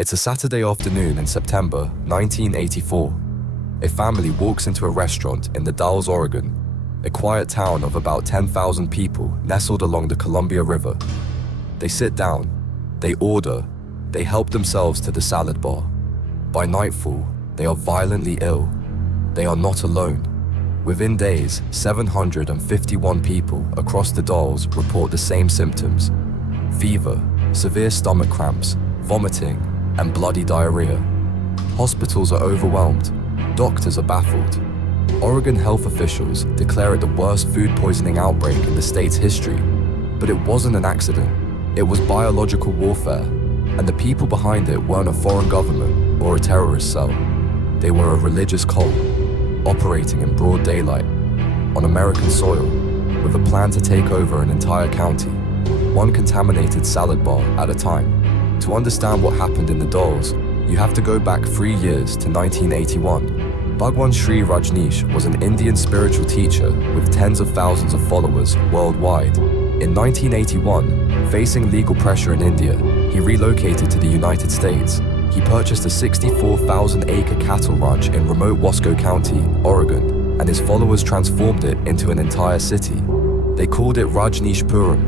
It's a Saturday afternoon in September 1984. A family walks into a restaurant in the Dalles, Oregon, a quiet town of about 10,000 people nestled along the Columbia River. They sit down, they order, they help themselves to the salad bar. By nightfall, they are violently ill. They are not alone. Within days, 751 people across the Dalles report the same symptoms: fever, severe stomach cramps, vomiting, and bloody diarrhea. Hospitals are overwhelmed. Doctors are baffled. Oregon health officials declare it the worst food poisoning outbreak in the state's history. But it wasn't an accident. It was biological warfare, and the people behind it weren't a foreign government or a terrorist cell. They were a religious cult, operating in broad daylight, on American soil, with a plan to take over an entire county, one contaminated salad bar at a time. To understand what happened in the Dalles, you have to go back 3 years to 1981. Bhagwan Shree Rajneesh was an Indian spiritual teacher with tens of thousands of followers worldwide. In 1981, facing legal pressure in India, he relocated to the United States. He purchased a 64,000-acre cattle ranch in remote Wasco County, Oregon, and his followers transformed it into an entire city. They called it Rajneeshpuram.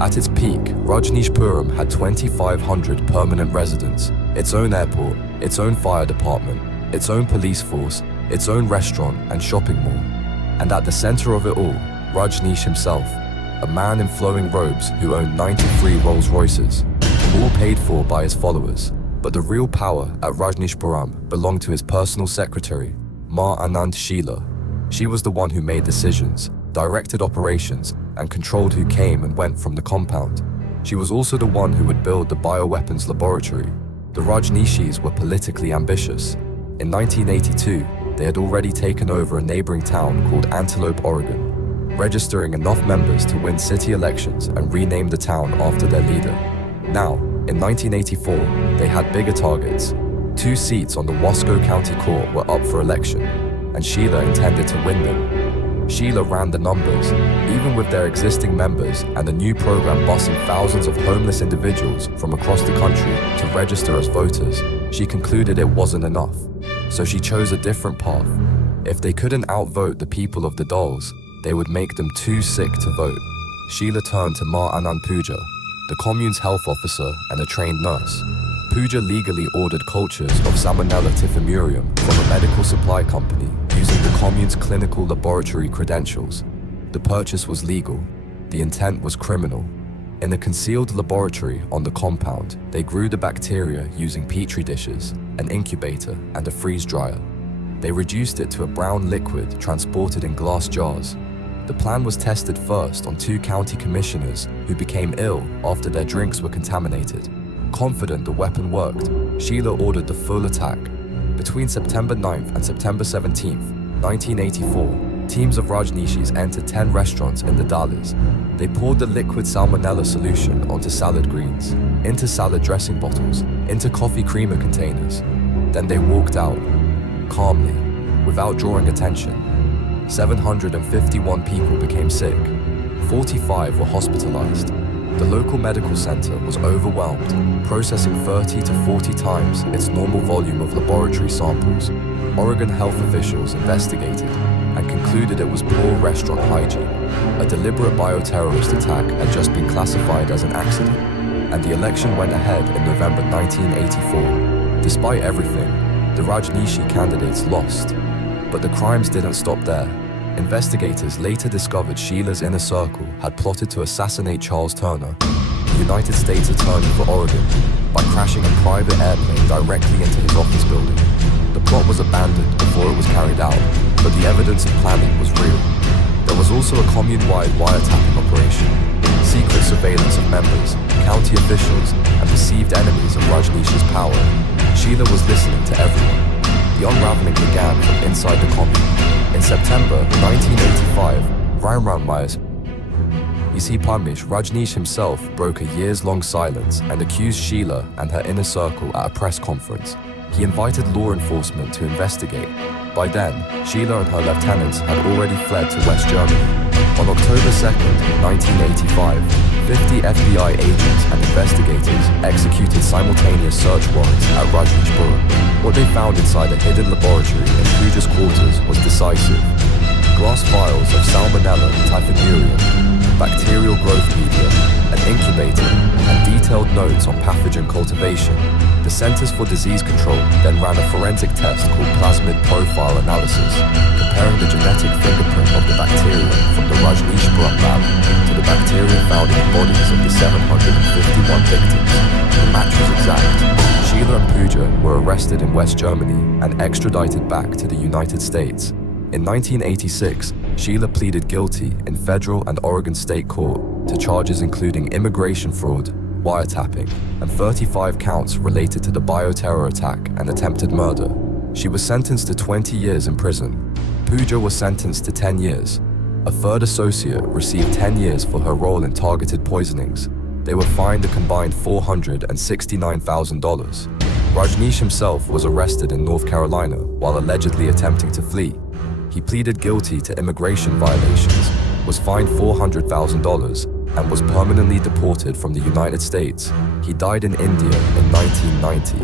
At its peak, Rajneeshpuram had 2,500 permanent residents, its own airport, its own fire department, its own police force, its own restaurant and shopping mall. And at the center of it all, Rajneesh himself, a man in flowing robes who owned 93 Rolls Royces, all paid for by his followers. But the real power at Rajneeshpuram belonged to his personal secretary, Ma Anand Sheela. She was the one who made decisions, directed operations, and controlled who came and went from the compound. She was also the one who would build the bioweapons laboratory. The Rajneeshees were politically ambitious. In 1982, they had already taken over a neighboring town called Antelope, Oregon, registering enough members to win city elections and rename the town after their leader. Now, in 1984, they had bigger targets. 2 seats on the Wasco County Court were up for election, and Sheela intended to win them. Sheela ran the numbers. Even with their existing members and the new program busing thousands of homeless individuals from across the country to register as voters, she concluded it wasn't enough. So she chose a different path. If they couldn't outvote the people of the Dalles, they would make them too sick to vote. Sheela turned to Ma Anand Pooja, the commune's health officer and a trained nurse. Pooja legally ordered cultures of Salmonella typhimurium from a medical supply company using the commune's clinical laboratory credentials. The purchase was legal. The intent was criminal. In a concealed laboratory on the compound, they grew the bacteria using petri dishes, an incubator, and a freeze dryer. They reduced it to a brown liquid transported in glass jars. The plan was tested first on 2 county commissioners who became ill after their drinks were contaminated. Confident the weapon worked, Sheela ordered the full attack. Between September 9th and September 17th, 1984, teams of Rajneeshees entered 10 restaurants in the Dalles. They poured the liquid salmonella solution onto salad greens, into salad dressing bottles, into coffee creamer containers. Then they walked out, calmly, without drawing attention. 751 people became sick. 45 were hospitalized. The local medical center was overwhelmed, processing 30 to 40 times its normal volume of laboratory samples. Oregon health officials investigated and concluded it was poor restaurant hygiene. A deliberate bioterrorist attack had just been classified as an accident, and the election went ahead in November 1984. Despite everything, the Rajneeshee candidates lost. But the crimes didn't stop there. Investigators later discovered Sheela's inner circle had plotted to assassinate Charles Turner, the United States Attorney for Oregon, by crashing a private airplane directly into his office building. The plot was abandoned before it was carried out, but the evidence of planning was real. There was also a commune-wide wiretapping operation, secret surveillance of members, county officials, and perceived enemies of Rajneesh's power. Sheela was listening to everyone. The unraveling began from inside the commune. In September 1985, Ryan Myers, Rajneesh himself broke a years-long silence and accused Sheela and her inner circle at a press conference. He invited law enforcement to investigate. By then, Sheela and her lieutenants had already fled to West Germany. On October 2nd, 1985, 50 FBI agents and investigators executed simultaneous search warrants at Rajneeshpuram. What they found inside a hidden laboratory in Pooja's quarters was decisive. Glass vials of Salmonella typhimurium, bacterial growth media, an incubator, and detailed notes on pathogen cultivation. The Centers for Disease Control then ran a forensic test called plasmid profile analysis, comparing the genetic fingerprint of the bacteria from the Rajneeshpuram lab to the bacteria found in the bodies of the 751 victims. The match was exact. Sheela and Pooja were arrested in West Germany and extradited back to the United States. In 1986, Sheela pleaded guilty in federal and Oregon state court to charges including immigration fraud, wiretapping, and 35 counts related to the bioterror attack and attempted murder. She was sentenced to 20 years in prison. Pooja was sentenced to 10 years. A third associate received 10 years for her role in targeted poisonings. They were fined a combined $469,000. Rajneesh himself was arrested in North Carolina while allegedly attempting to flee. He pleaded guilty to immigration violations, was fined $400,000, and was permanently deported from the United States. He died in India in 1990.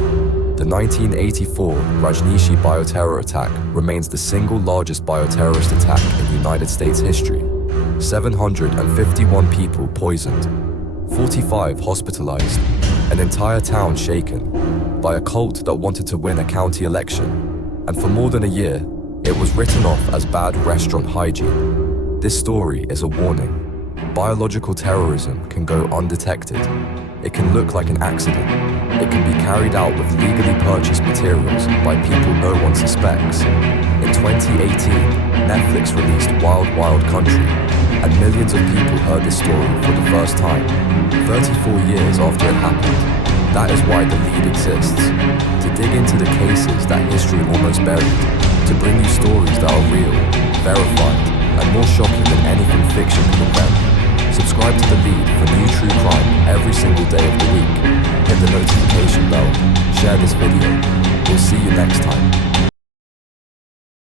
The 1984 Rajneeshee bioterror attack remains the single largest bioterrorist attack in United States history. 751 people poisoned, 45 hospitalized, an entire town shaken by a cult that wanted to win a county election. And for more than a year, it was written off as bad restaurant hygiene. This story is a warning. Biological terrorism can go undetected. It can look like an accident. It can be carried out with legally purchased materials by people no one suspects. In 2018, Netflix released Wild Wild Country, and millions of people heard this story for the first time, 34 years after it happened. That is why The Lead exists, to dig into the cases that history almost buried, to bring you stories that are real, verified, and more shocking than anything fiction could invent. Subscribe to The Lead for new true crime every single day of the week. Hit the notification bell, share this video. We'll see you next time.